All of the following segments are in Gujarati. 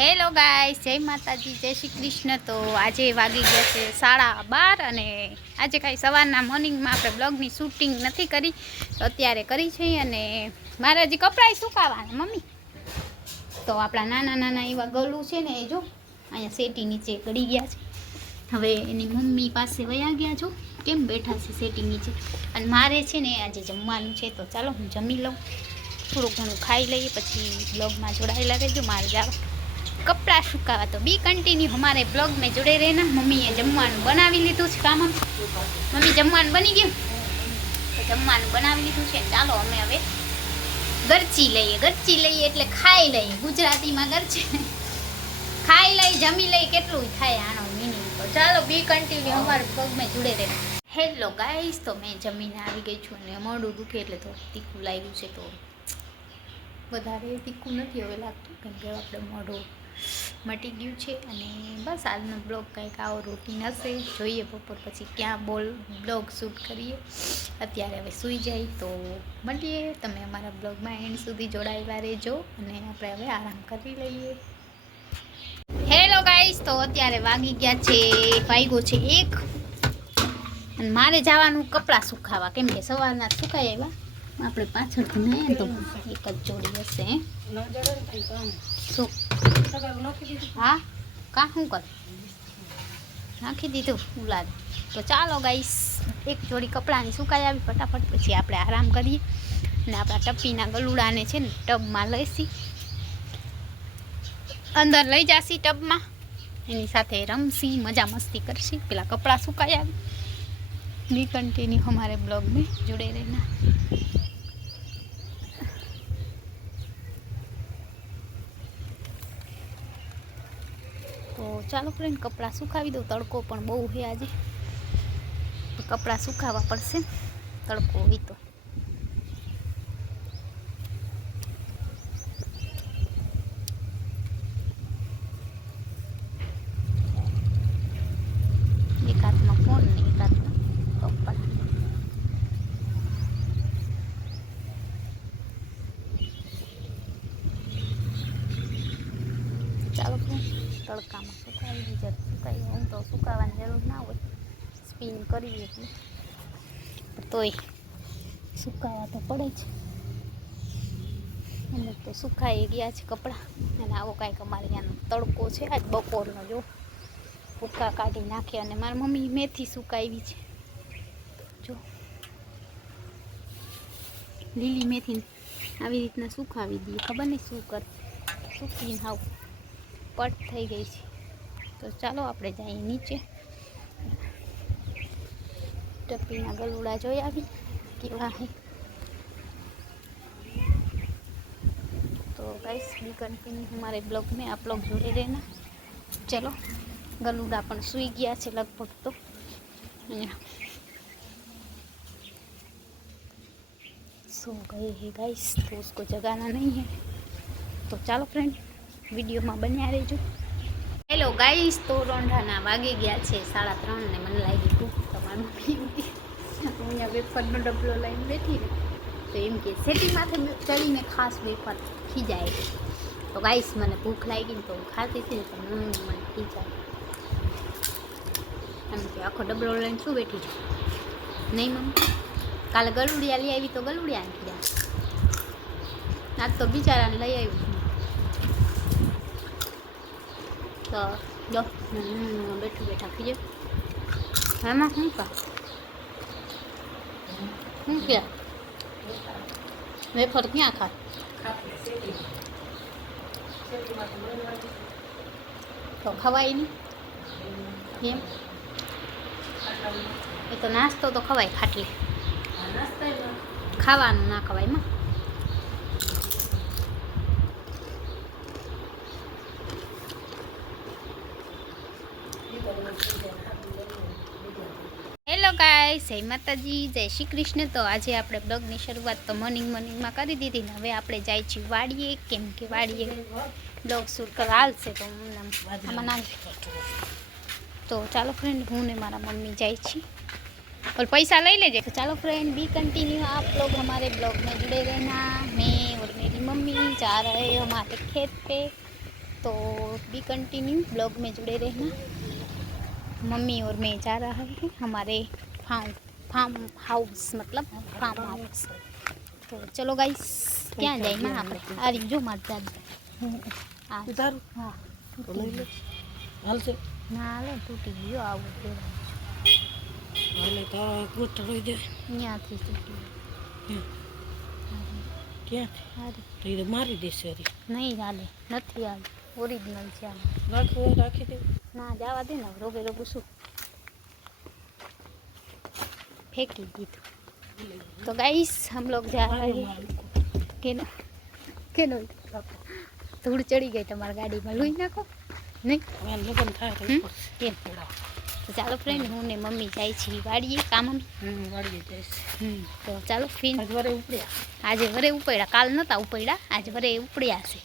હેલો ગાઈસ, જય માતાજી, જય શ્રી કૃષ્ણ। તો આજે વાગી ગયા છે 12:30 અને આજે કાંઈ સવારના મોર્નિંગમાં આપણે બ્લોગની શૂટિંગ નથી કરી, તો અત્યારે કરી છે। અને મારે હજી કપડાં સુકાવાના મમ્મી, તો આપણા નાના નાના એવા ગલું છે ને, એ જો અહીંયા સેટી નીચે ગળી ગયા છે। હવે એની મમ્મી પાસે વયા ગયા છો, કેમ બેઠા છે સેટી નીચે। અને મારે છે ને આજે જમવાનું છે, તો ચાલો હું જમી લઉં, થોડું ઘણું ખાઈ લઈએ, પછી બ્લોગમાં જોડાયેલા રહેજો। મારે જાવ कपड़ा सुखावा, तो बी कंटिन्यू हमारे ब्लॉग में जुड़े रहना। मम्मी ये जमवान बनावी लीधुं छे। काम मम्मी जमवान बनी गयुं, तो जमवान बनावी लीधुं छे। चालो अमे हवे गरची लईए एटले खाई लईए। गुजराती में गरची खाई लई जमी लई केटलुं थाय आनो मीनिंग। तो चालो बी कंटिन्यू हमारे ब्लॉग में जुड़े रहना। हेलो गाइस, तो मैं जमीने आवी गई छुं अने मोढुं दुखे एटले थोडुं तीखुं लाग्युं छे, तो વધારે તીખું નથી હવે લાગતું, કેમ કે આપણે મોઢું મટી ગયું છે। અને બસ આજનો બ્લોગ કંઈક આવો રૂટીન હશે, જોઈએ બપોર પછી ક્યાં બ્લોગ શૂટ કરીએ। અત્યારે હવે સૂઈ જાય, તો મળીએ। તમે અમારા બ્લોગમાં એન્ડ સુધી જોડાયેલા રહેજો, અને આપણે હવે આરામ કરી લઈએ। હેલો ગાઈસ, તો અત્યારે વાગી ગયા છે, વાગ્યો છે 1 અને મારે જવાનું કપડાં સુકાવા, કેમ કે સવારના સુકાઈ આવ્યા। આપણે પાછળથી નહીં તો એક જ જોડી હશે। શું હા કાં શું કર નાખી દીધું ઉલાદ। તો ચાલો ગાઈસ, એક જોડી કપડાની સુકાઈ આવી ફટાફટ, પછી આપણે આરામ કરીએ અને આપણા ટપ્પીના ગલુડાને છે ને ટબમાં લઈશી, અંદર લઈ જાશી ટબમાં, એની સાથે રમશી, મજા મસ્તી કરશી। પેલા કપડાં સુકાઈ આવી। બી कंटिन्यू हमारे ब्लॉग में जुड़े रहना। तो चालो फ्रेंड, कपड़ा सुखावी दो, तड़को पण बहु है आज, तो कपड़ा सुखावा पड़शे, तड़को होय तो। एक हाथ में फोन ने एक हाथ में कपड़ा। चालो फ्रेंड, तड़का में सुकावी दीजिए, सुकाई हम तो सुकावानी जरूर ना हो, स्पिन करी એટલે તોય સુકાવા તો પડે જ। અમુક તો સુકાઈ ગયા છે કપડાં, અને આવો કાંઈક અમારે ત્યાંનો તડકો છે આજ બપોરનો। જો ભૂકા કાઢી નાખે, અને મારી મમ્મી મેથી સુકાવી છે, જો લીલી મેથી આવી રીતના સુકાવી દઈએ, ખબર નહીં શું કરે, સૂકીને હાવ પટ થઈ ગઈ છે। તો ચાલો આપણે જઈએ નીચે, टप्पीना गलूड़ा जोई आवी केवा है। तो गाइस, बी कंटिन्यू हमारे ब्लॉग में आप लोग जुड़े रहना। चलो, गलूड़ा पण सुई गया है लगभग, तो सो गए हैं गाइस, तो उसको जगाना नहीं है। तो चलो फ्रेंड, वीडियो में बन्या रहो। हेलो गाइस, तो रोंढाना वागी गया है 3:30 ने मन लागी भूख। તમારી મમ્મી હું અહીંયા વેફરનો ડબલો લઈને બેઠી ને, તો એમ કે સેટી માથે ચડીને ખાસ વેફર ખીજાય। તો ગાઈસ, મને ભૂખ લાગી ને તો હું ખાતી હતી ને, તો મમ્મી મને ખીજાય એમ કે આખો ડબલો લઈને શું બેઠી છું। નહીં મમ્મી, કાલે ગલુડિયા લઈ આવી તો ગલુડિયાને ખીજાય, આજ તો બિચારાને લઈ આવ્યું। તો જો બેઠું બેઠા ખીજાય। એમાં શું કા શું ક્યાં વેફર ક્યાં ખા તો ખવાય નહીં એમ, એ તો નાસ્તો તો ખવાય, ખાટલી ખાવાનું ના ખવાય માં। हेलो गाइस, जय माताजी, जय श्री कृष्ण। तो आज आप ब्लॉगनी शुरुआत तो मॉर्निंग में कर दी थी। हमें आप जाए वाड़िए, केम के वाड़िए ब्लॉग शूट कर हाल से, तो मना तो चलो फ्रेंड, हूँ ने मारा मम्मी जाए और पैसा ले लेजे। तो चलो फ्रेंड, बी कंटिन्यू आप लोग हमारे ब्लॉग में जुड़े रहना। मैं और मेरी मम्मी जा रहे हैं हमारे खेत पे। तो बी कंटिन्यू, ब्लॉग में जुड़े रहना। मम्मी और मैं जा रहा है हमारे फार्म हाउस, मतलब फार्म हाउस। तो चलो गाइस, क्या जाए में આપણે આ રહી જો માર દાદી આ ઉતારું હા તો લઈ લે હાલશે ના હાલે તૂટી ગયો આવું દેવાનું હાલે તારો એક ગોઠ લઈ જાય અહીંયાથી તૂટી ક્યાં હારી તો એ મારી દેશે હરી નહીં હાલે નથી હાલે ઓરિજિનલ છે આ રાખવું હોય રાખી દે ના જવા દે ને રોગે રોગું શું फेंकी दीधु। तो गाइस हम लोग जा रहे हैं के धूड़ चढ़ी गई तमारी गाड़ी में लुई नाखो नहीं तो चलो फ्रेंड हूँ ने मम्मी जाए छी वाड़ीए काम तो चलो फ्रेंड आज वरे उपड़ा काल नता उपड़ा आज वरे उपड़्या से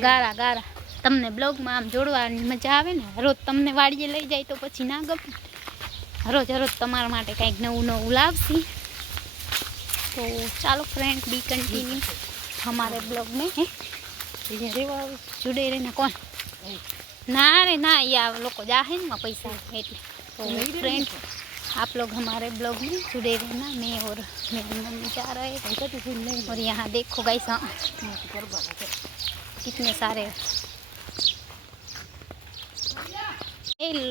गारा गारा तमने ब्लॉग में आम जोड़वानी मजा आवे ने रोज तमने वाड़ीए लई जाए तो पछी ना गमे रोज रोज तमारा माटे कंईक नवुं नवुं लावशी। तो चलो फ्रेंड बी कंटिन्यू हमारे ब्लॉग में है जुड़े रहना। कौन ना रे ना या लोग जा है ना पैसा एटले तो फ्रेंड आप लोग हमारे ब्लॉग में जुड़े रहना। मैं और मेरी मम्मी जा रहे हैं और यहाँ देखो गाइस कितने सारे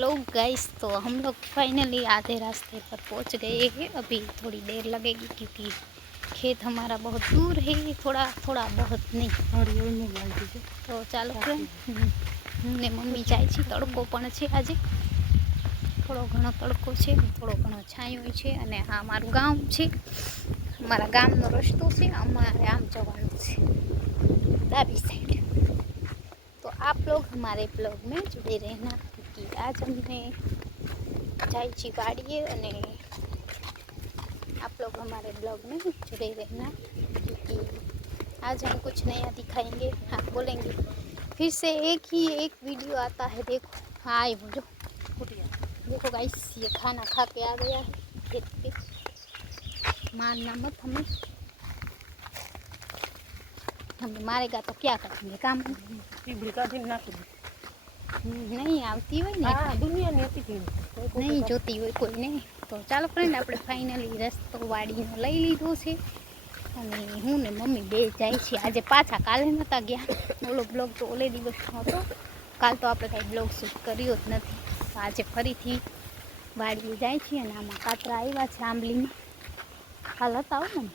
लोग गाइस। तो हम लोग फाइनली आधे रास्ते पर पहुंच गए हैं। अभी थोड़ी देर लगेगी क्योंकि खेत हमारा बहुत दूर है, थोड़ा थोड़ा बहुत नहीं। तो चलो हमने मम्मी जाए छी तड़को पण छे आजे थोड़ो घणो तड़को छे थोड़ो घणो छायो छे अने आ मारुं गाम छे अमारा गामनो रस्तो छे अमारे आम जवानुं छे डाबी साइड। तो आप लोग हमारे ब्लॉग में जुड़े रहना क्योंकि आज हमने जाई छी वाड़ीए अने आप लोग हमारे ब्लॉग में जुड़े रहना क्योंकि आज हम कुछ नया दिखाएंगे। हाँ बोलेंगे फिर से एक वीडियो आता है। देखो हाँ ये बोलो देखो गाइस ये खाना खा के आ गया है खेत पे। मारना मत हमें मारेगा तो क्या करेंगे काम नहीं आती हुई दुनिया नहीं जोती हुई कोई नहीं। तो चलो फ्रेंड આપણે ફાઇનલી રસ્તો વાડીનો લઈ લીધો છે અને હું ને મમ્મી બે જાય છે આજે પાછા કાલે નતા ગયા ઓલો બ્લોગ તો ઓલે દિવસનો હતો કાલ તો આપણે કાંઈ બ્લોગ શૂટ કર્યો જ નથી તો આજે ફરીથી વાડીએ જાય છે અને આમાં કાતરા આવ્યા છે આંબલીમાં કાલ હતા આવું ને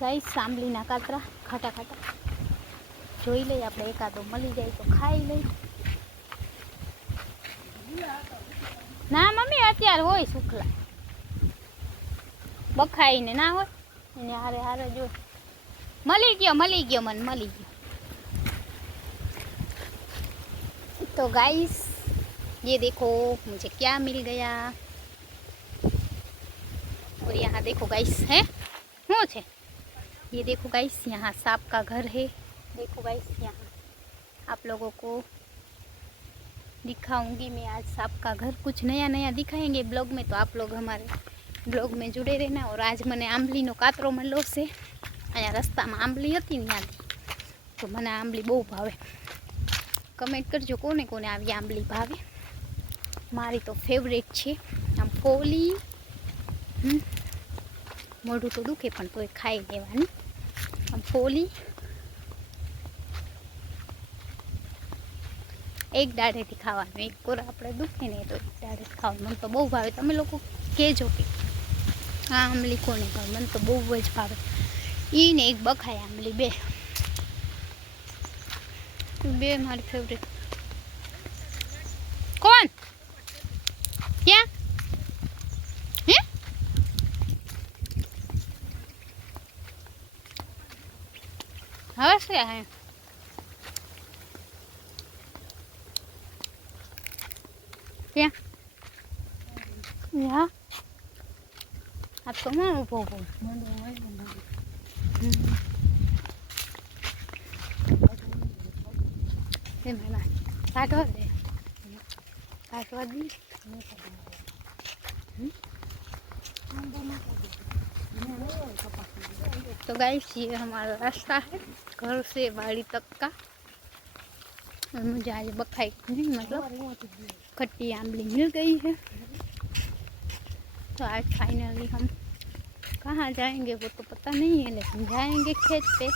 ગાઈસ આંબલીના કાતરા ખાટા ખાટા જોઈ લઈ આપણે એકાદો મળી જાય તો ખાઈ લઈ। ના મમ્મી અત્યારે હોય સુખલા બખાઈને ના હોય એને હારે હારે જો મળી ગયો મને મળી ગયો। तो गाइस ये देखो मुझे क्या मिल गया और यहाँ देखो गाइस है શું છે ये देखो गाइस यहाँ सांप का घर है। देखो गाइस यहाँ आप लोगों को दिखाऊंगी मैं आज सांप का घर कुछ नया नया दिखाएंगे ब्लॉग में। तो आप लोग हमारे ब्लॉग में जुड़े रहना। और आज मैंने आंबलीनो कातरो मळ्यो छे अहींया रस्तामां आंबली हती ने त्यांथी तो मने आंबली बहु भावे। कमेंट करजो कोने कोने आवी आंबली भावे मारी तो फेवरेट छे। आम फोली मोढुं तो दुखे पण तोय खाई लेवानी आम फोली एक डाળેથી ખાવાનું એક કોર આપણે દુખે ને તો એક डाળે ખાવાનું મને તો બહુ ભાવે। તમે લોકો કહેજો કે આ આંબલી કોને ભાવે મને તો બહુ જ ભાવે ઈ ને એક બખાઈ આંબલી બે મારી ફેવરેટ। કોણ ક્યાં હે હવે શું હે क्या या आप तो मैं ऊपर ऊपर ये मैंने काटवा दी तो गाइस ये हमारा रास्ता है घर से वाड़ी तक का। और मुझे आज बखाई नहीं मतलब खट्टी आंवली मिल गई है। तो आज फाइनली हम कहाँ जाएंगे वो तो पता नहीं है, लेकिन जाएंगे खेत पे।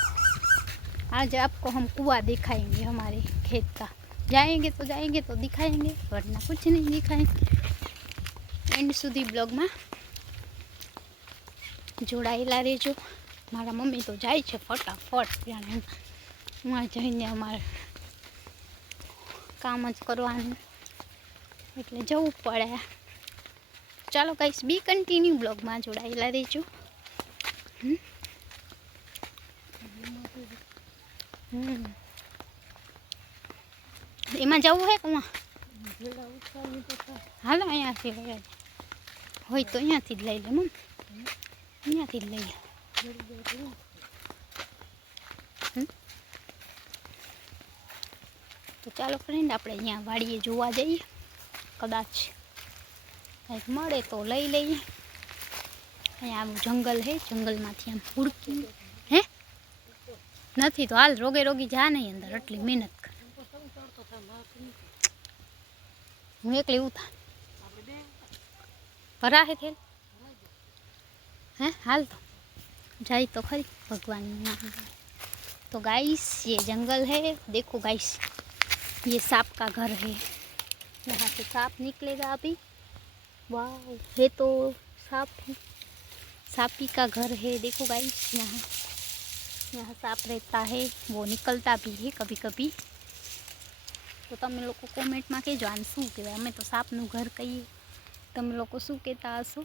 आज आपको हम कुआं दिखाएंगे हमारे खेत का। जाएंगे तो दिखाएंगे, वरना कुछ नहीं दिखाएंगे। एंड सुधी ब्लॉग में जोड़ाયેલા રહેજો। મારા મમ્મી તો જાય છે ફટાફટ, જાણે ત્યાં જઈને અમારે કામ જ કરવાનું એટલે જવું પડે। ચાલો ગાઈસ બી કન્ટિન્યુ બ્લોગમાં જોડાયેલા રહેજો। એમાં જવું હે કુવા? હાલો અહીંયાથી હોય તો અહીંયાથી જ લઈ લે મમ્મી, અહીંયાથી જ લઈ લે। તો ચાલો ફ્રેન્ડ આપણે અહીંયા વાડીએ જોવા જઈએ, કદાચ કંઈક મળે તો લઈ લઈએ। અહીંયા આવું જંગલ હે, જંગલમાંથી આમ હુડકી હે નથી તો હાલ રોગે રોગી જા નહીં અંદર, એટલી મહેનત કર। હું એકલી ઉતા ભરા હે થેલ हैं हाल तो जाई तो खरी भगवान नाम। तो गाइस ये जंगल है, देखो गाइस ये सांप का घर है। यहाँ से सांप निकलेगा अभी। वाह है तो सांप है, सांपी का घर है। देखो गाइस यहाँ सांप रहता है, वो निकलता भी है कभी कभी। तो तमे लोग कॉमेंट में कहो आने शू कहेवाय, अमे तो सांपनु घर कहीए, तमे लोग शू कहता हशो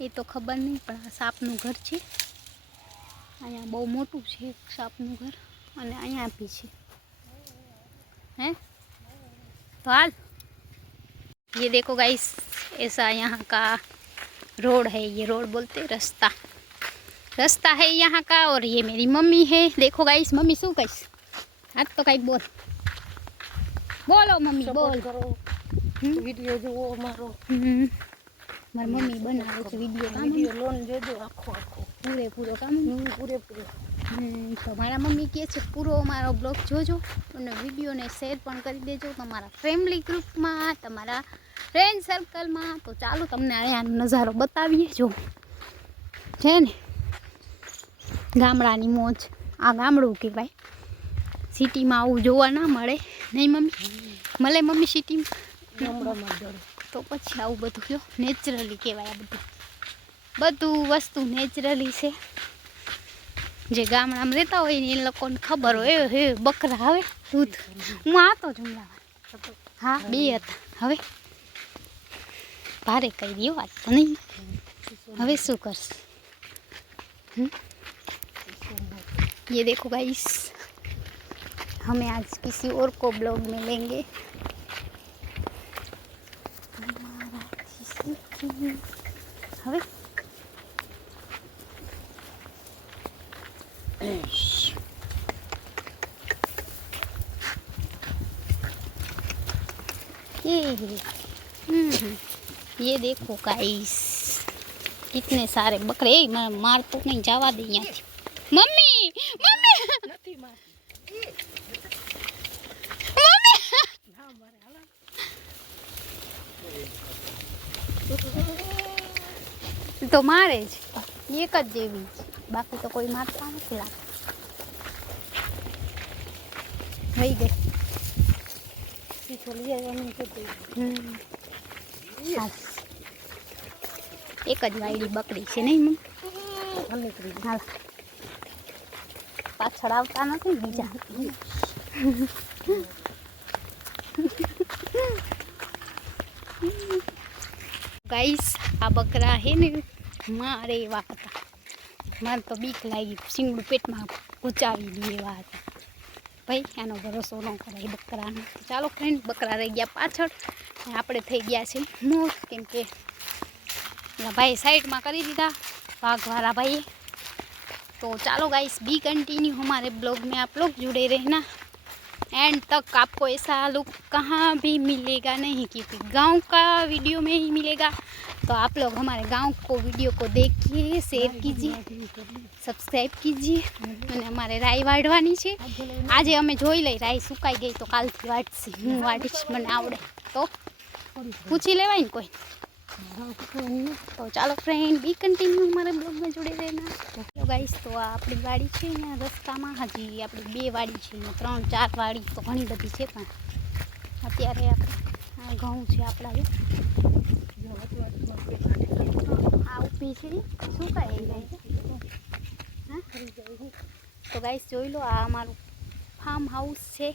ये तो खबर नहीं, पण आ सापनु घर है। अँ बहु मोटू है सापनु घर, और अँ भी है हैं। तो हाल ये देखो गाइस ऐसा यहाँ का रोड है, ये रोड बोलते रास्ता है यहाँ का। और ये मेरी मम्मी है। देखो गाइस मम्मी शू कहीश आज तो कई बोलो मम्मी बोल। વિડિયો જોવો અમારો। મારી મમ્મી બનાવે છે વિડીયો, વિડિયો લોન જોજો આખો આખો પૂરેપૂરો કામ પૂરેપૂરો। તો મારા મમ્મી કહે છે પૂરો મારો બ્લોગ જોજો અને વિડીયોને શેર પણ કરી દેજો તમારા ફેમિલી ગ્રુપમાં, તમારા ફ્રેન્ડ સર્કલમાં। તો ચાલો તમને અહીંયાનો નજારો બતાવીએ। જો છે ને ગામડાની મોજ, આ ગામડું કહેવાય। સિટીમાં આવું જોવા ના મળે નહીં મમ્મી? મળે મમ્મી સિટીમાં? ગામડામાં જ તો પછી આવું બધું જો નેચરલી કહેવાય। આ બધું વસ્તુ નેચરલી છે। જે ગામડામાં રહેતા હોય ને એ લોકોને ખબર હોય હે બકરા આવે દૂધ। હું આ તો જમલાવા હા બે હતા, હવે ભારે કહી દો આજ તો નહીં, હવે શું કરશે? ये देखो गाइस हमें आज किसी और को ब्लॉग में लेंगे। હવે ये देखो गाइस कितने सारे बकरे। मार तो नहीं जावा दे यहाँ थी। मम्मी मम्मी નથી મારતી ના મારે હાલા तो मारे ज एक ज जेवी बाकी तो कोई मारता नहीं लागता। वही गई एक ज वायडी बकरी है नहीं मम्मी? हाँ पाछड़ आवता नहीं बीजा। गाइस आ बकरा है ने मारे एवा हता, मारे तो बीक लागी, सींगड़ू पेट में गुचावी ली एवा हता। भाई आनो भरोसो न कराय बकरानो। तो चालो फ्रेंड बकरा रही गया पाछळ, आपणे थई गया छे मोर, केम के भाई साइड में करी दीधा भागवाला भाई। तो चालो गाइस बी कंटिन्यू हमारे ब्लॉग में आप लोग जुड़े रहना। एंड तक आपको ऐसा लुक कहाँ भी मिलेगा नहीं, क्योंकि गांव का वीडियो में ही मिलेगा। तो आप लोग हमारे गांव को वीडियो को देखिए, शेयर कीजिए, સબસ્ક્રાઈબ કીજીએ। અને અમારે રાઈ વાઢવાની છે આજે। અમે જોઈ લઈ રાઈ સુકાઈ ગઈ તો કાલથી વાઢશે। હું વાઢીશ, મને આવડે તો પૂછી લેવાય ને કોઈ। તો ચાલો ફ્રેન્ડ, બી કન્ટિન્યુ हमारे ब्लॉग में जुड़े रहना। तो गाइस, तो आ આપણી વાડી છે અહીંયા રસ્તામાં। હજી આપણી 2 વાડી છે, 3-4 વાડી તો ઘણી બધી છે, પણ અત્યારે આપણે આ ઘઉં છે આપણા। આ ઊભી છે સુકાઈ ગઈ છે। હા, તો ગાઈસ જોઈ લો, આ અમારું ફાર્મ હાઉસ છે।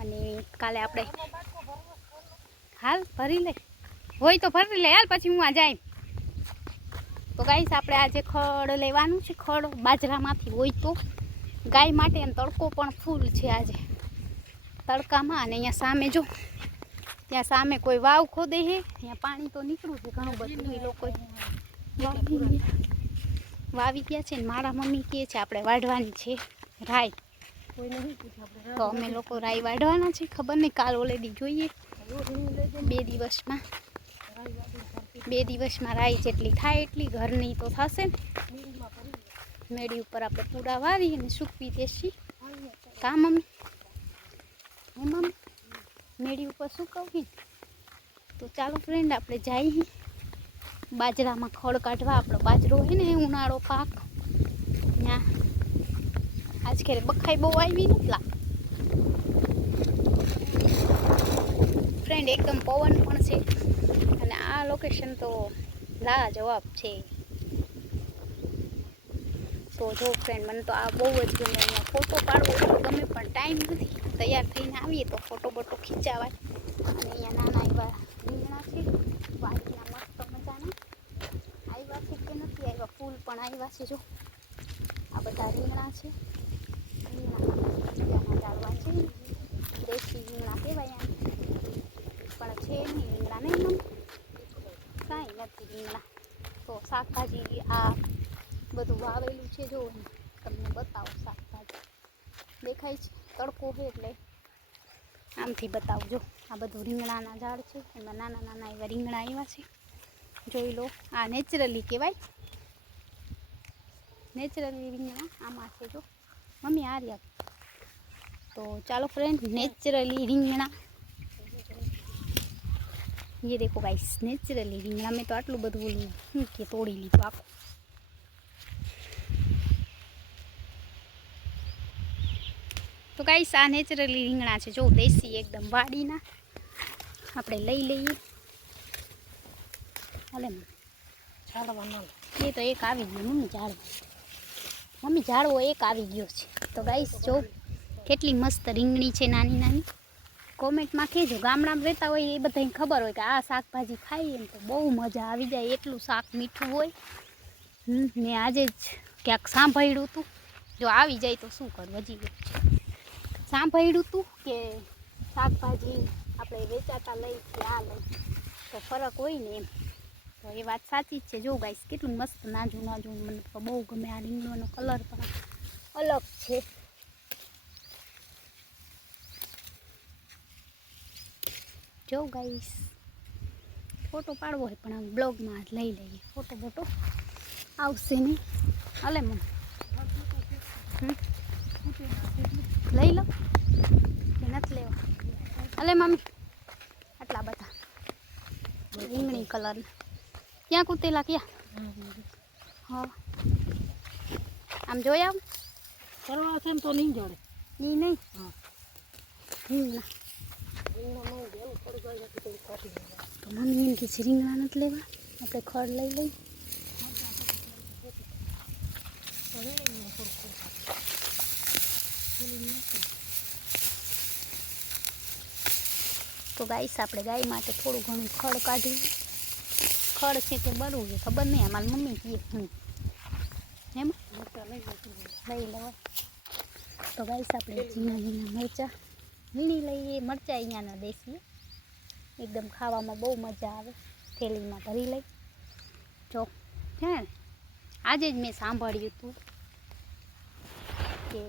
અને કાલે આપણે હાલ ભરી લે હોય તો ભરી લે હાલ, પછી હું આ જાય। તો ગાઈસ, આપણે આજે ખડ લેવાનું છે। ખડ બાજરામાંથી હોય તો ગાય માટે, અને તડકો પણ ફૂલ છે આજે તડકામાં। અને અહીંયા સામે જો, ત્યાં સામે કોઈ વાવ ખોદે છે, અહીંયા પાણી તો નીકળ્યું છે ઘણું બધું। એ લોકો વાવી ગયા છે ને મારા મમ્મી કહે છે આપણે વાઢવાની છે રાઈ। તો અમે લોકો રાઈ વાઢવાના છે। ખબર નહીં, કાલ ઓલેડી જોઈએ 2 દિવસમાં। 2 દિવસમાં રાઈ જેટલી થાય એટલી ઘરની તો થશે ને। મેળી ઉપર આપણે પૂરા વાવી અને સૂકવી દેશી। કા મમ્મી? હે મમ્મી, મેળી ઉપર સૂકવવી। તો ચાલો ફ્રેન્ડ, આપણે જઈએ બાજરામાં ખડ કાઢવા। આપણો બાજરો હોય ને, ઉનાળો પાક, ત્યાં આજ ખેરે બખાઈ બહુ આવી નથી લાગતી ફ્રેન્ડ। એકદમ પવન પણ છે, અને આ લોકેશન તો લાજવાબ છે। તો જો ફ્રેન્ડ, મને તો આ બહુ જ ગમે। અહીંયા ફોટો પાડવો એટલો ગમે, પણ ટાઈમ નથી। તૈયાર થઈને આવીએ તો ફોટો બોટો ખીચાવાય। અને અહીંયા નાના એવા રીંગણા છે વાડીના, મસ્ત મજાના। આવ્યા છે કે નથી આવ્યા, ફૂલ પણ આવ્યા છે। જો આ બધા રીંગણા છે, રીંગણા ઝાડવા છે, દેશી રીંગણા કહેવાય આને, પણ છે નહીં રીંગણા નહીં મમ્મી, કાંઈ નથી રીંગણા। તો શાકભાજી આ બધું વાવેલું છે, જો તમને બતાવો। શાકભાજી દેખાય છે, તડકો છે એટલે આમથી બતાવજો। આ બધું રીંગણાના ઝાડ છે, એમાં નાના નાના એવા રીંગણા આવ્યા છે, જોઈ લો। આ નેચરલી કહેવાય, નેચરલી રીંગણા આમાં છે। જો મમ્મી આ રહ્યા। તો ચાલો ફ્રેન્ડ, નેચરલી રીંગણા, ये देखो गाइस, नेचुरली રીંગણા। મેં તો આટલું બધું ઓલું શું કે તોડી લીધું આખું। તો ગાઈસ, આ નેચરલી રીંગણા છે, જો દેશી એકદમ વાડીના। આપણે લઈ લઈએ હાલે એ તો એક આવી ગયો મમ્મી ઝાડવો। મમ્મી ઝાડવો એક આવી ગયો છે। તો ગાઈસ જો કેટલી મસ્ત રીંગણી છે, નાની નાની। કોમેન્ટમાં કહેજો, ગામડામાં રહેતા હોય એ બધાને ખબર હોય કે આ શાકભાજી ખાઈએ ને તો બહુ મજા આવી જાય, એટલું શાક મીઠું હોય। મેં આજે જ ક્યાંક સાંભળ્યું હતું, જો આવી જાય તો શું કરવું, હજી સાંભળ્યું હતું કે શાકભાજી આપણે વેચાતા લઈ કે આ લઈ તો ફરક હોય ને એમ। તો એ વાત સાચી જ છે। જો ગાઈસ, કેટલું મસ્ત નાજું નાજું, મને તો બહુ ગમે। આ રીંગણાનો કલર પણ અલગ છે। જો ગાઈસ, ફોટો પાડવો હોય પણ આ બ્લોગમાં જ લઈ લઈએ, ફોટો બોટો આવશે નહીં હાલે મને। લઈ લો કે નથી લેવા? હાલે મમ્મી, આટલા બધા રીંગણી કલર ક્યાં કૂતેલા ક્યાં? હા, આમ જોઈ આવ કરવા છે ને તો નહીં જડે, ઈ નહીં રીંગણા। તો મમ્મી એમ કે છે રીંગણા નથી લેવા, આપણે ખડ લઈ લઈ। તો ગાઈસ, આપણે ગાય માટે થોડું ઘણું ખડ કાઢ્યું। ખડ છે કે બરવું છે ખબર નહીં, અમારી મમ્મી કહે એમ લઈ લેવા। તો ગાઈસ, આપણે ઝીણા ઝીણા મરચાં વીણી લઈએ। મરચાં અહીંયાના દેશી, એકદમ ખાવામાં બહુ મજા આવે। થેલીમાં ભરી લઈ। જો હે આજે જ મેં સાંભળ્યું હતું કે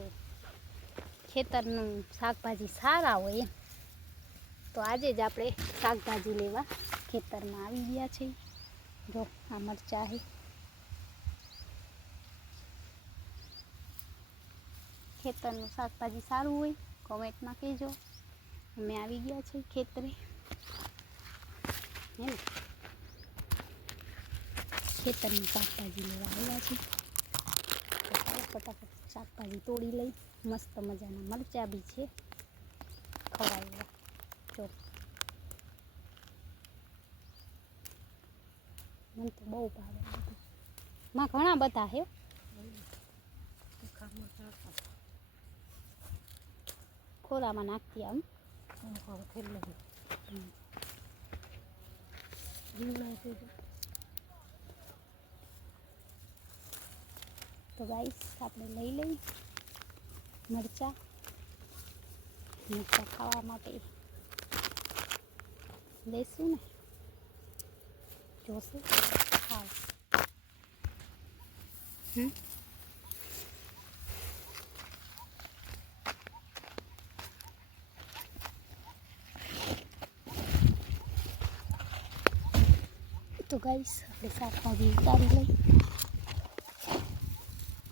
ખેતરનું શાકભાજી સારા હોય એમ. તો આજે જ આપણે શાકભાજી લેવા ખેતરમાં આવી ગયા છે. જો આ મરચાં છે. ખેતરનું શાકભાજી સારું હોય કોમેન્ટમાં કહેજો. અમે આવી ગયા છે ખેતરે હે ને, ખેતરનું શાકભાજી લેવા આવ્યા છે. તો ચાલો ફટાફટ શાકભાજી તોડી લઈ. મસ્ત મજાના મરચાં બી છે ખવાયેલા. જો મને તો બહુ ભાવે. માં ઘણા બધા છે. ખોરામાં નાખતી આમ તો ગાઈસ આપણે લઈ લઈ મરચાં ખાવા માટે લઈશું ને. જોશે ખાવ તો ગાઈસ આપણે શાકભાજી ઉતારી લઈ.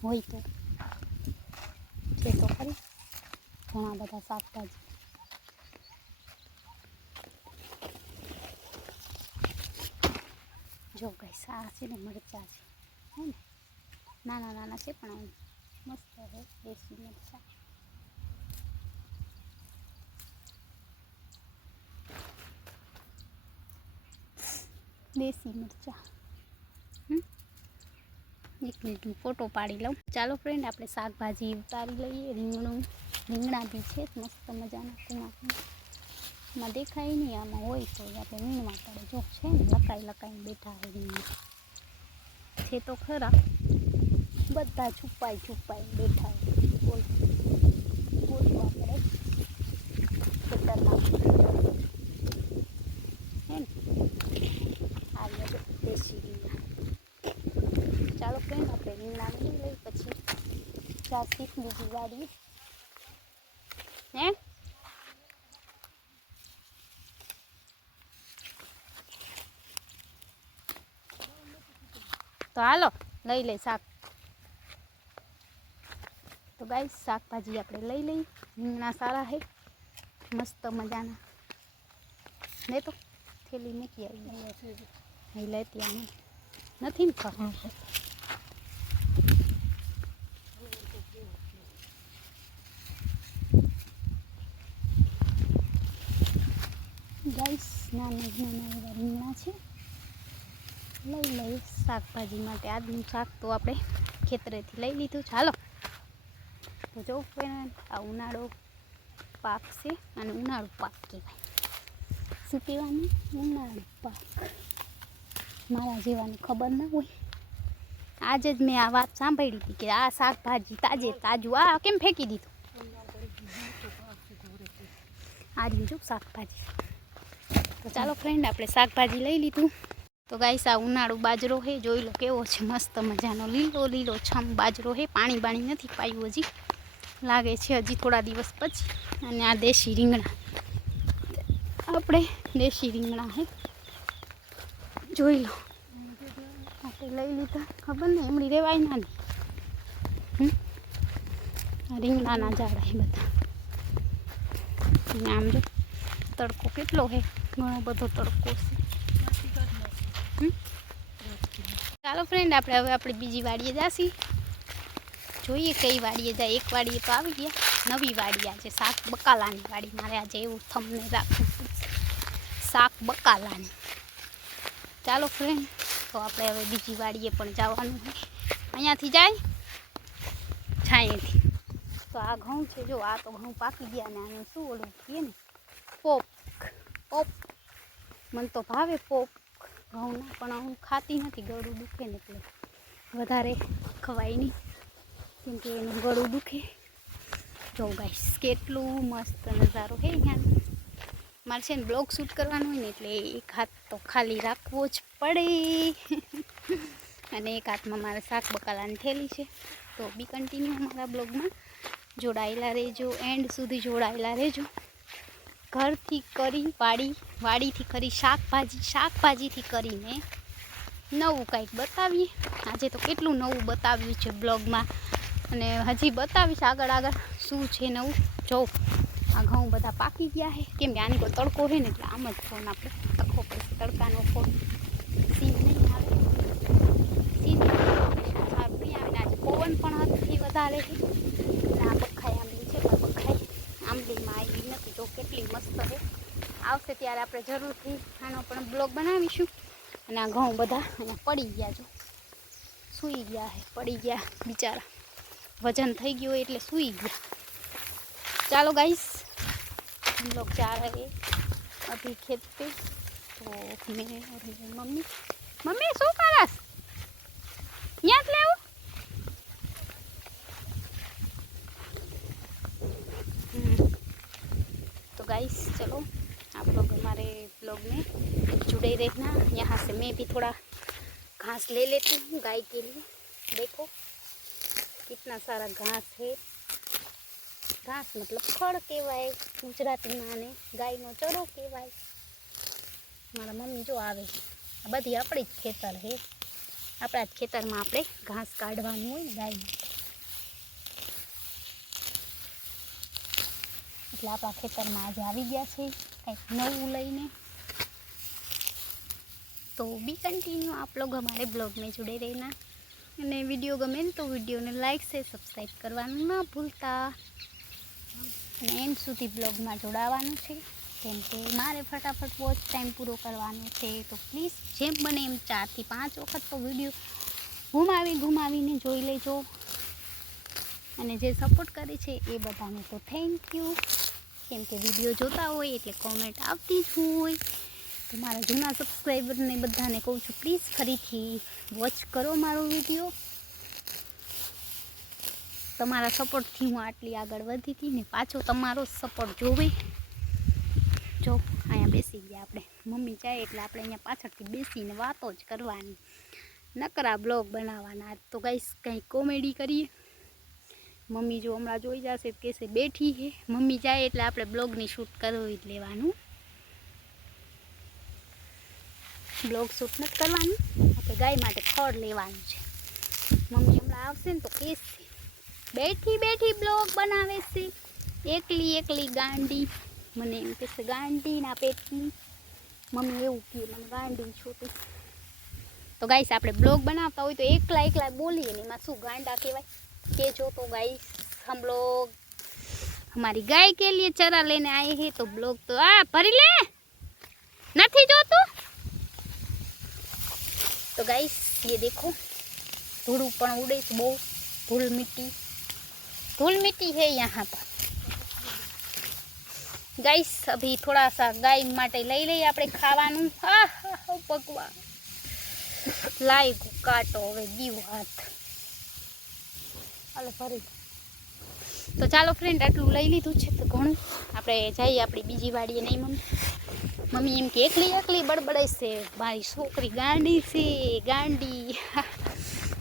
હોય તો છે તો ખરી ઘણા બધા શાકભાજી. જો ગાઈસ આ છે ને મરચાં છે હે ને, નાના નાના છે પણ મસ્ત છે દેશી મરચાં. દેશી મરચાં. એક મિનિટ હું ફોટો પાડી લઉં. ચાલો ફ્રેન્ડ આપણે શાકભાજી ઉતારી લઈએ. રીંગણા બી છે મસ્ત મજાના. તેમાં દેખાય નહીં, આમાં હોય તો આપણે વીણવા પડે. જો છે ને લકાઈ બેઠા હોય રીંગણા છે તો ખરા, બધા છુપાઈ બેઠા હોય. બોલવા પડે ખેતરમાં હે ને. આ દેશી રીંગણા. ચાલો ફ્રેન્ડ આપણે રીંગણા લઈ લઈ પછી જાસી બીજી વાડીએ હે. તો હાલો લઈ લઈ શાક. તો ગાઈસ શાકભાજી આપણે લઈ લઈ. રીંગણા સારા છે મસ્ત મજાના. લે તો થેલી મૂકી આવી અહીં લેતી આને નથી ને ખા. ગાઈસ નાના એવા રીંગણા છે. લઈ લઈ શાકભાજી માટે. આજનું શાક તો આપણે ખેતરેથી લઈ લીધું. ચાલો તો જો આ ઉનાળો પાક છે અને ઉનાળુ પાક કહેવાય. શું કહેવાનું? ઉનાળુ પાક. મારા જેવાની ખબર ના હોય. આજે જ મેં આ વાત સાંભળી હતી કે આ શાકભાજી તાજું આ કેમ ફેંકી દીધું. આ રહ્યું જો શાકભાજી. તો ચાલો ફ્રેન્ડ આપણે શાકભાજી લઈ લીધું. તો ગાઈસ આ ઉનાળુ બાજરો છે. જોઈ લો કેવો છે મસ્ત મજાનો લીલો છમ બાજરો છે. પાણી નથી પાયું હજી, લાગે છે હજી થોડા દિવસ પછી. અને આ દેશી રીંગણા, આપણે દેશી રીંગણા છે. જોઈ લો આપણે લઈ લીધા. ખબર ને એમડી રેવાય ના નહીં. રીંગણાના ઝાડા એ બધા. અને આમ જો તડકો કેટલો છે, ઘણો બધો તડકો છે. ચાલો ફ્રેન્ડ આપણે હવે આપણી બીજી વાડીએ જાસી. જોઈએ કઈ વાડીએ જાય. એક વાડીએ તો આવી ગયા, નવી વાડી આજે શાક બકાલાની વાડી. મારે આજે એવું થમને રાખવું પડશે, શાક બકાલાની. ચાલો ફ્રેન્ડ તો આપણે હવે બીજી વાડીએ પણ જવાનું હોય. અહીંયાથી જાય છાંયેથી. તો આ ઘઉં છે જો, આ તો ઘઉં પાકી ગયા ને આને શું ઓલું કહીએ ને પોપ. મને તો ભાવે પોપ ઘઉંના, પણ હું ખાતી નથી. ગળું દુખે ને એટલે વધારે ખવાય નહીં, કેમ કે એનું ગળું દુખે. જો ગાઈસ કેટલું મસ્ત નજારો છે અહીંયા. મારે છે ને બ્લોગ શૂટ કરવાનું હોય ને એટલે એક હાથ તો ખાલી રાખવો જ પડે. અને એક હાથમાં મારે શાક બકાલાની થેલી છે. તો બી કન્ટિન્યુ અમારા બ્લોગમાં જોડાયેલા રહેજો, એન્ડ સુધી જોડાયેલા રહેજો. ઘરથી કરી વાડીથી કરી શાકભાજીથી કરીને નવું કંઈક બતાવીએ. આજે તો કેટલું નવું બતાવ્યું છે બ્લોગમાં, અને હજી બતાવીશ આગળ શું છે નવું. જો આ ઘઉં બધા પાકી ગયા છે, કેમ કે આની કોઈ તડકો છે ને એટલે આમ જ ફોન આપણે તડકો પડશે. તડકાનો ફોન સીન નહીં આવે, સીન સારું નહીં આવે ને. આજે પવન પણ હદથી વધારે છે. અને આ બખાઈ આંબલી છે, પણ બખાઈ આંબલીમાં આવી નથી. જો કેટલી મસ્ત છે. આવશે ત્યારે આપણે જરૂરથી આનો પણ બ્લોગ બનાવીશું. અને આ ઘઉં બધા અહીંયા પડી ગયા, જો સૂઈ ગયા છે, પડી ગયા બિચારા. વજન થઈ ગયું એટલે સૂઈ ગયા. ચાલો गाइस, हम लोग जा रहे अभी खेत पे. तो मैं और मेरी मम्मी શું કરસ? યાદ લેવું. तो गाइस चलो आप लोग हमारे ब्लॉग में जुड़े रहना. यहाँ से मैं भी थोड़ा घास ले लेती हूँ गाय के लिए. देखो कितना सारा घास है. घास मतलब खड़ कहेवाय गुजरातीમાં, આને ગાયનો ચરો કહેવાય. મારા મમ્મી જો આવે, આ બધી આપણી જ ખેતર છે. આપણા જ ખેતરમાં આપણે ઘાસ કાઢવાનું હોય ને ગાયનું, એટલે આપણા ખેતરમાં આજે આવી ગયા છે કંઈક નવું લઈને. तो बी कंटिन्यू आप लोग हमारे ब्लॉग में जुड़े रहना. અને વિડીયો ગમે ને તો વિડીયોને લાઈક છે, સબસ્ક્રાઈબ કરવાનું ના ભૂલતા. અને એન્ડ સુધી બ્લોગમાં જોડાવાનું છે, કેમ કે મારે ફટાફટ વોચ ટાઈમ પૂરો કરવાનો છે. તો પ્લીઝ જેમ બને એમ 4 થી 5 વખત તો વિડીયો ઘુમાવીને જોઈ લેજો. અને જે સપોર્ટ કરે છે એ બધાને તો થેન્ક યુ, કેમ કે વિડીયો જોતા હોય એટલે કોમેન્ટ આવતી જ હોય. તો મારા જૂના સબસ્ક્રાઈબરને બધાને કહું છું, પ્લીઝ ફરીથી વોચ કરો મારો વિડીયો. તમારા સપોર્ટથી હું આટલી આગળ વધી હતી ને પાછો તમારો સપોર્ટ જોવે. જો અહીંયા બેસી ગયા આપણે, મમ્મી જાય એટલે આપણે અહીંયા પાછળથી બેસીને વાતો જ કરવાની, નકરા બ્લોગ બનાવવાના. તો ગાઈસ કંઈ કોમેડી કરીએ. મમ્મી જો હમણાં જોઈ જશે તો કહેશે બેઠી છે. મમ્મી જાય એટલે આપણે બ્લોગની શૂટ કરવી જ લેવાનું. બ્લોગ શૂટ નથી કરવાનું, આપણે ગાય માટે ખડ લેવાનું છે. મમ્મી હમણાં આવશે ને તો કહેશે બેઠી બ્લોગ બનાવે છે, એકલી ગાંડી. મને એમ કહેશે ગાંડીના પેટની. મમ્મી એવું કહે મને ગાંડી છોટી. તો ગાઈસ આપણે બ્લોગ બનાવતા હોય તો એકલા બોલીએ ને એમાં શું ગાંડા કહેવાય કે. જો તો ગાઈસ हम लोग हमारी गाय के लिए चरा लेने आए हैं. तो ब्लॉग तो भरी ले नहीं जो तू. तो गाइस ये देखो धूल पण उड़े बहु, धूल मिट्टी है यहाँ पर. गाइस अभी थोड़ा सा गाय माटे लई लई આપણે ખાવાનું. ભગવાન લાગ્યું કાંટો, હવે દીવ હાથ. હાલો ફરી. તો ચાલો ફ્રેન્ડ, આટલું લઈ લીધું છે તો ઘણું. આપણે જઈએ આપણી બીજી વાડીએ. નહીં મમ્મી એમ કે એકલી બડબડાઈ છે મારી છોકરી ગાંડી છે, ગાંડી.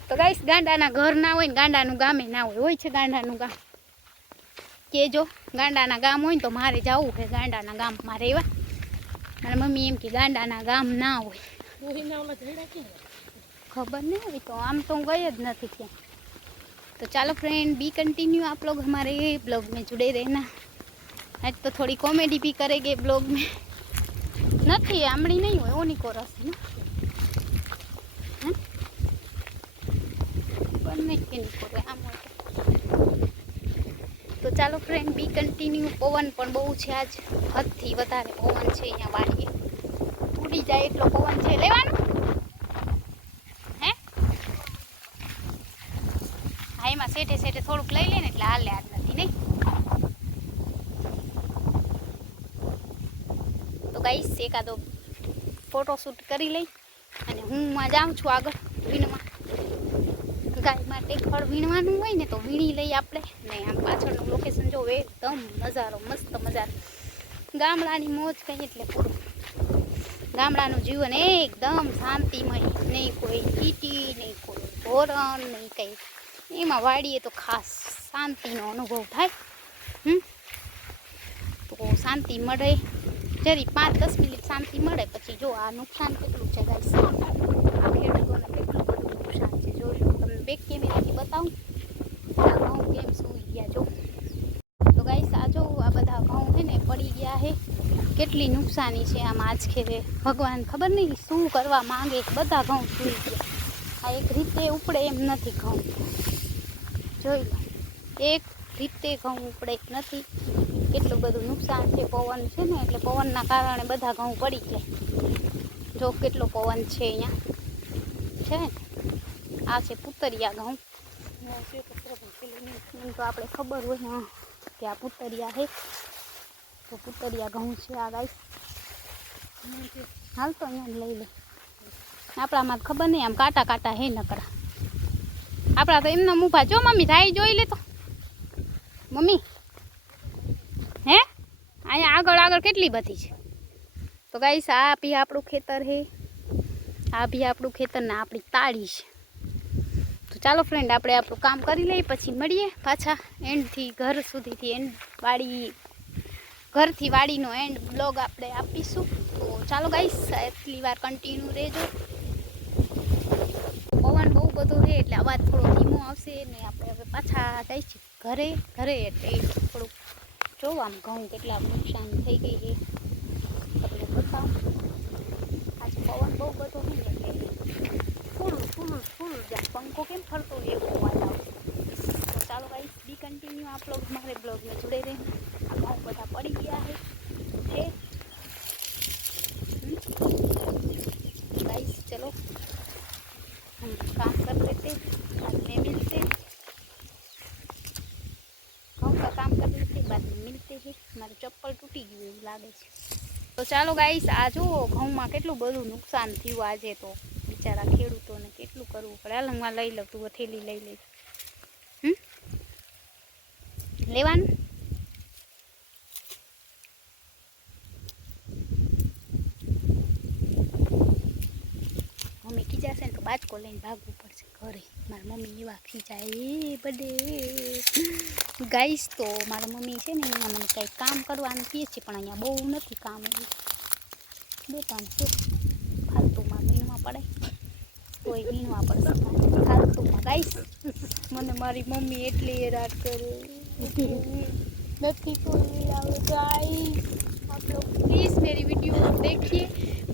તો ગાઈસ ગાંડાના ઘર ના હોય ને ગાંડાનું ગામે ના હોય છે ગાંડાનું ગામ. કે જો ગાંડાના ગામ હોય ને તો મારે જવું છે ગાંડાના ગામમાં રહેવા. મારા મમ્મી એમ કે ગાંડાના ગામ ના હોય. ખબર नहीं अभी तो आम तो गए જ નથી ક્યાં. तो चलो फ्रेंड बी कंटिन्यू आप लोग हमारे ब्लॉग में जुड़े रहना. आज तो थोड़ी कॉमेडी भी करेंगे ब्लॉग में. नहीं आमड़ी नहीं हो ओनी को रस है पर नहीं के नहीं को आम हो. तो चलो फ्रेंड बी कंटिन्यू. पवन पण बहु छे आज, हदथी वधारे पवन छे. अहींया वाડીए उड़ी जाए એટલો પવન છે. લેવાનું હે હા, એમાં સેઠે થોડુંક લઈ લે ને એટલે હાલે. આજ નથી નહીં. તો ગાઈસ એકાદો ફોટોશૂટ કરી લઈ અને હું જાઉં છું આગળ વીણવા. ગાય માટે ખડ વીણવાનું હોય ને તો વીણી લઈ આપણે. ને આમ પાછળનું લોકેશન જો એકદમ નજારો મસ્ત મજાનો. ગામડાની મોજ કંઈ એટલે પૂરું. ગામડાનું જીવન એકદમ શાંતિમય, નહીં કોઈ ટીટી, નહીં કોઈ ધોરણ, નહીં કંઈ. એમાં વાડીએ તો ખાસ શાંતિનો અનુભવ થાય. તો શાંતિ મળે જરી 5-10 મિનિટ શાંતિ મળે. પછી જો આ નુકસાન કેટલું છે ગાઈસ, આ ખેડૂતોને કેટલું બધું નુકસાન છે. જોઈ લો, તમને બેક કેમેરાથી બતાવું આ ઘઉં કેમ સૂઈ ગયા. જો તો ગાઈસ આ જો આ બધા ઘઉં છે ને પડી ગયા છે. કેટલી નુકસાની છે આમાં. આજ ખેરે ભગવાન ખબર નહીં શું કરવા માંગે. બધા ઘઉં સૂઈ ગયા. આ એક રીતે ઉપડે એમ નથી ઘઉં. જોઈ લો, એક રીતે ઘઉં ઉપડે નથી. કેટલું બધું નુકસાન છે. પવન છે ને એટલે પવનના કારણે બધા ઘઉં પડી ગયા. જો કેટલો પવન છે અહીંયા છે ને. આ છે પુતરિયા ઘઉં. એમ તો આપણે ખબર હોય ને કે આ પુતરિયા છે. તો પુતરિયા ઘઉં છે આ ગાઈસ. હાલ તો અહીંયા લઈ લે. આપણામાં ખબર નહીં, આમ કાંટા કાંટા હે નકરા. આપણા તો એમના ઊભા. જો મમ્મી થાય જોઈ લે તો. મમ્મી હે અહીંયા આગળ આગળ કેટલી બધી છે. તો ગાઈસ આ બી આપણું ખેતર છે. આ બી આપણું ખેતર ને આપણી તાળી છે. તો ચાલો ફ્રેન્ડ, આપણે આપણું કામ કરી લઈએ, પછી મળીએ પાછા એન્ડથી ઘર સુધીથી. એન્ડ વાડી, ઘરથી વાડીનો એન્ડ બ્લોગ આપણે આપીશું. તો ચાલો ગાઈસ, એટલી વાર કન્ટિન્યુ રહેજો. પવન બહુ બધો છે એટલે અવાજ થોડો ધીમો આવશે ને. આપણે હવે પાછા જઈશું ઘરે. એટલે થોડુંક જોવામાં ઘઉં કેટલા નુકસાન થઈ ગઈ છે તમને બતાવું. આજે પવન બહુ બધો છે ને એટલે ફૂલ જ્યાં પંખો કેમ ફરતો હોય એવો અવાજ આવશે. તો ચાલો ગાઈસ, બી કન્ટિન્યુ આપ લોગ મારે બ્લોગમાં જોડે રહે. આ ઘઉં બધા પડી ગયા છે गाइस. चलो हम काम कर लेते, बाद में मिलते. घऊं का काम कर लेते, बाद में मिलते हैं. माરું ચપ્પલ તૂટી ગયું એવું લાગે છે. તો ચાલો ગાઈસ, આ જુઓ ઘઉંમાં કેટલું બધું નુકસાન થયું આજે. તો બિચારા ખેડૂતોને કેટલું કરવું પડે. હાલ હું લઈ લઉં, તું થેલી લઈ લઈ. લેવાનું મમ્મી ખીજાશે ને તો બાજકો લઈને ભાગવું પડશે ઘરે. મારા મમ્મી એવા ખીજાય બધે ગાઈસ. તો મારા મમ્મી છે ને અહીંયા મને કંઈક કામ કરવાનું કહે છે, પણ અહીંયા બહુ નથી કામ. એવું બે ત્રણ છે ફાલતુમાં વીણવા પડે. કોઈ વીણવા પડશે ફાલતુમાં ગાઈસ. મને મારી મમ્મી એટલી હેરાન કરે નથી तो गाइस. आप लोग प्लीज़ मेरी वीडियो देखिए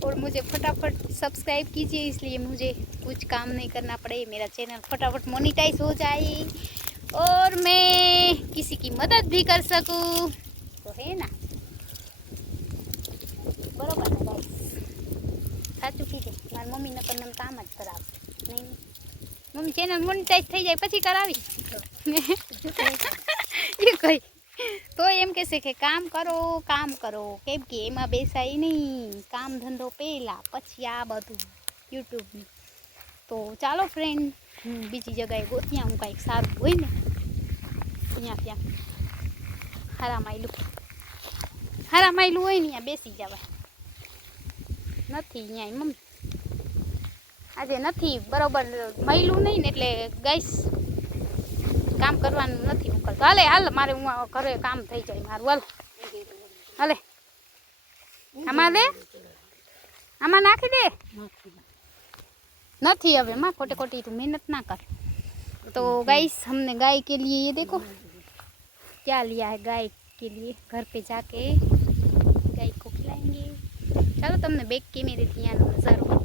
और मुझे फटाफट सब्सक्राइब कीजिए, इसलिए मुझे कुछ काम नहीं करना पड़े. मेरा चैनल फटाफट मोनेटाइज हो जाए और मैं किसी की मदद भी कर सकूं. तो है ना, बरोबर ना गाइस? साचું કીધું. મારી મમ્મી નકર મને કામ જ કરાવશે નહીં. મમ્મી ચેનલ મોનેટાઇઝ થઈ જાય પછી કરાવી એ કઈ તો એમ કહેશે કે કામ કરો કેમ કે એમાં બેસાય નહીં. કામ ધંધો પહેલાં, પછી આ બધું યુટ્યુબનું. તો ચાલો ફ્રેન્ડ, હું બીજી જગ્યાએ ગોત્યા. હું કાંઈક સારું હોય ને ત્યાં હારા માયલું હોય ને ત્યાં બેસી જવાય. નથી અહીંયા મમ્મી આજે નથી બરાબર મયલું નહીં ને એટલે ગાઈસ કામ કરવાનું નથી મોકલતો. હાલ મારે હું ઘરે કામ થઈ જાય મારું. હાલે આમાં દે, આમાં નાખી દે. નથી હવે माँ खोटे खोटी तू मेहनत ना कर. तो गाइस, हमने गाय के लिए ये देखो क्या लिया है. गाय के लिए घर पे जाके गाय को खिलाएंगे. चलो तुमने बैग के मेरे ત્યાં નજારો